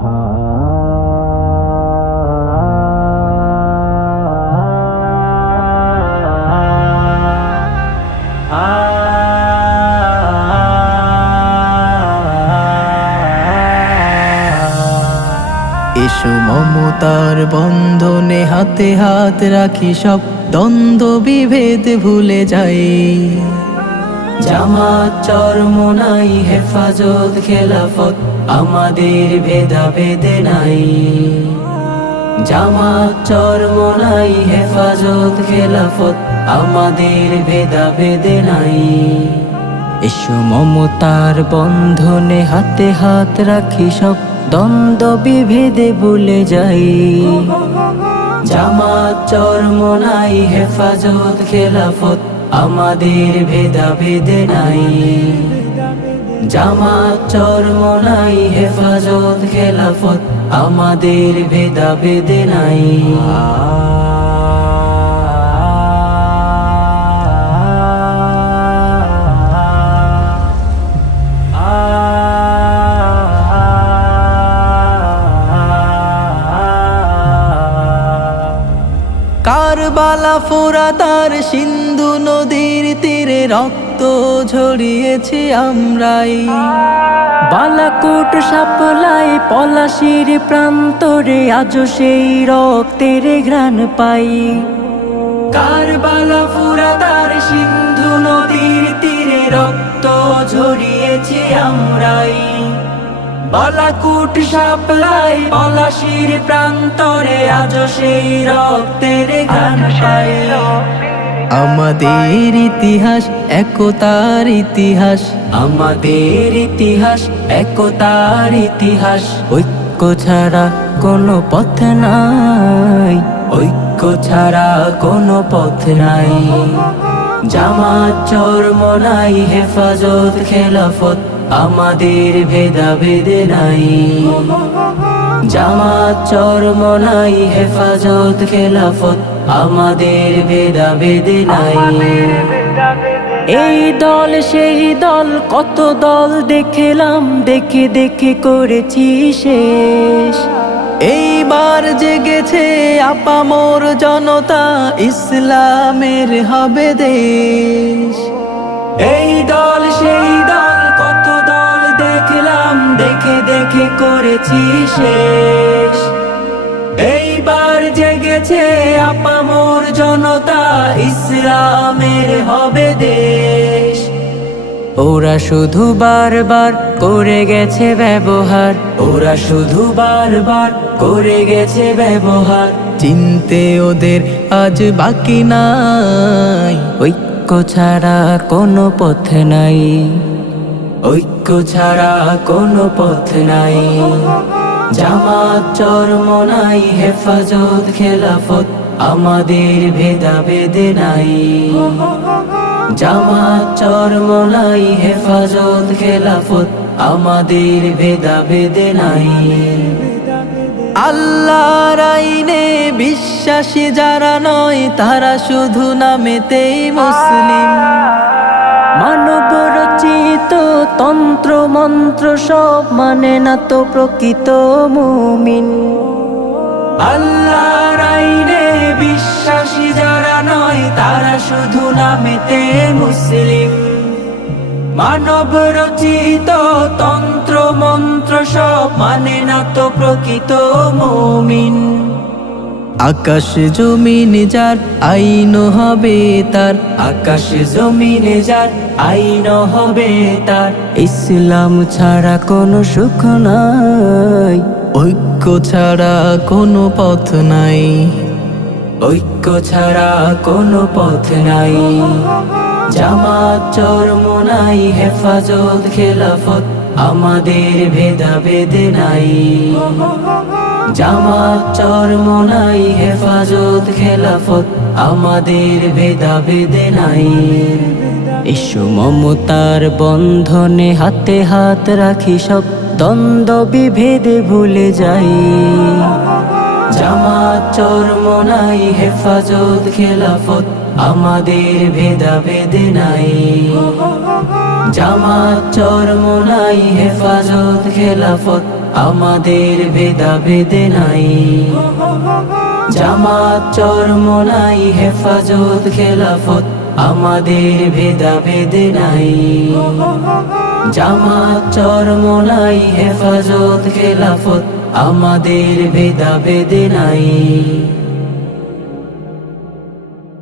এসো মমতার বন্ধনে হাতে হাত রাখি, সব দ্বন্দ্ব বিভেদ ভুলে যাই। জামাত চরমোনাই হেফাজত খেলাফত আমাদের ভেদাভেদ নাই। জামাত চরমোনাই হেফাজত খেলাফত আমাদের ভেদাভেদ নাই। এসো মমতার বন্ধনে হাতে হাত রাখি, সব দ্বন্দ্ব বিভেদে ভুলে যাই। জামাত চরমোনাই হেফাজত খেলাফত আমাদের ভেদাভেদ নাই। জামাত চরমোনাই হেফাজত খেলাফত আমাদের ভেদাভেদ নাই। কারবালা ফোরাত আর সিন্ধু নদীর তীরে রক্ত ঝরিয়েছি আমরাই। বালাকোট সাপলাই পলাশির প্রান্তরে আজও সেই রক্তের ঘ্রাণ পাই। কারবালা ফোরাত আর সিন্ধু নদীর তীরে রক্ত ঝরিয়েছি আমরাই। বালাকোট সাপলাই পলাশির প্রান্তরে আজও সেই রক্তের ঘ্রাণ পাই। আমাদের ইতিহাস একতার ইতিহাস, আমাদের ইতিহাস একতার ইতিহাস। ঐক্য ছাড়া কোনো পথ নাই, ঐক্য ছাড়া কোনো পথ নাই। জামাত চরমোনাই হেফাজত খেলাফত আমাদের ভেদাভেদ নাই। জামাত চরমোনাই হেফাজত খেলাফত আমাদের ভেদাভেদ নাই। এই দল সেই দল কত দল দেখলাম, দেখে দেখে করেছি শেষ। এইবার জেগেছে আপামর জনতা, ইসলামের হবে দেশ। এই দল সেই দল কত দল দেখলাম, দেখে দেখে করেছি শেষ। এইবার জেগেছে আপামর জনতা, ইসলামের হবে দেশ। ওরা শুধু বারবার করে গেছে ব্যবহার, ওরা শুধু বারবার করে গেছে ব্যবহার। চিনতে ওদের আজ বাকি নাই, ঐক্য ছাড়া কোনো পথ নাই, ঐক্য ছাড়া কোনো পথ নাই। জামাত চরমোনাই হেফাজত খেলাফত আমাদের ভেদাভেদ নাই। জামাত চরমোনাই হেফাজত খেলাফত আমাদের ভেদাভেদ নাই। আল্লাহর আইনে বিশ্বাসী যারা নয়, তারা শুধু নামেতেই মুসলিম। মানব রচিত তন্ত্র মন্ত্র সব মানে না তো প্রকৃত মুমিন। আল্লাহর আইনে বিশ্বাসী যারা নয়, তারা শুধু নামেতে মুসলিম। মানব রচিত তন্ত্র মন্ত্র সব মানে না তো প্রকৃত মুমিন। আকাশ জমিন যার আইন হবে তার, আকাশ জমিন যার আইন হবে তার। ইসলাম ছাড়া কোনো সুখ নাই, ঐক্য ছাড়া কোনো পথ নাই, ঐক্য ছাড়া কোনো পথ নাই। জামাত চরমোনাই হেফাজত খেলাফত আমাদের ভেদাভেদ নাই। জামাত চরমোনাই হেফাজত খেলাফত আমাদের ভেদাভেদ নাই। এসো মমতার বন্ধনে হাতে হাত রাখি, সব দ্বন্দ্ব বিভেদে ভুলে যাই। জামাত চরমোনাই হেফাজত খেলাফত আমাদের ভেদাভেদ নাই। জামাত চরমোনাই হেফাজত খেলাফত আমাদের ভেদাভেদ নাই। জামাত চরমোনাই হেফাজত খেলাফত আমাদের ভেদাভেদ নাই। জামাত চরমোনাই হেফাজত খেলাফত আমাদের ভেদাভেদ নাই।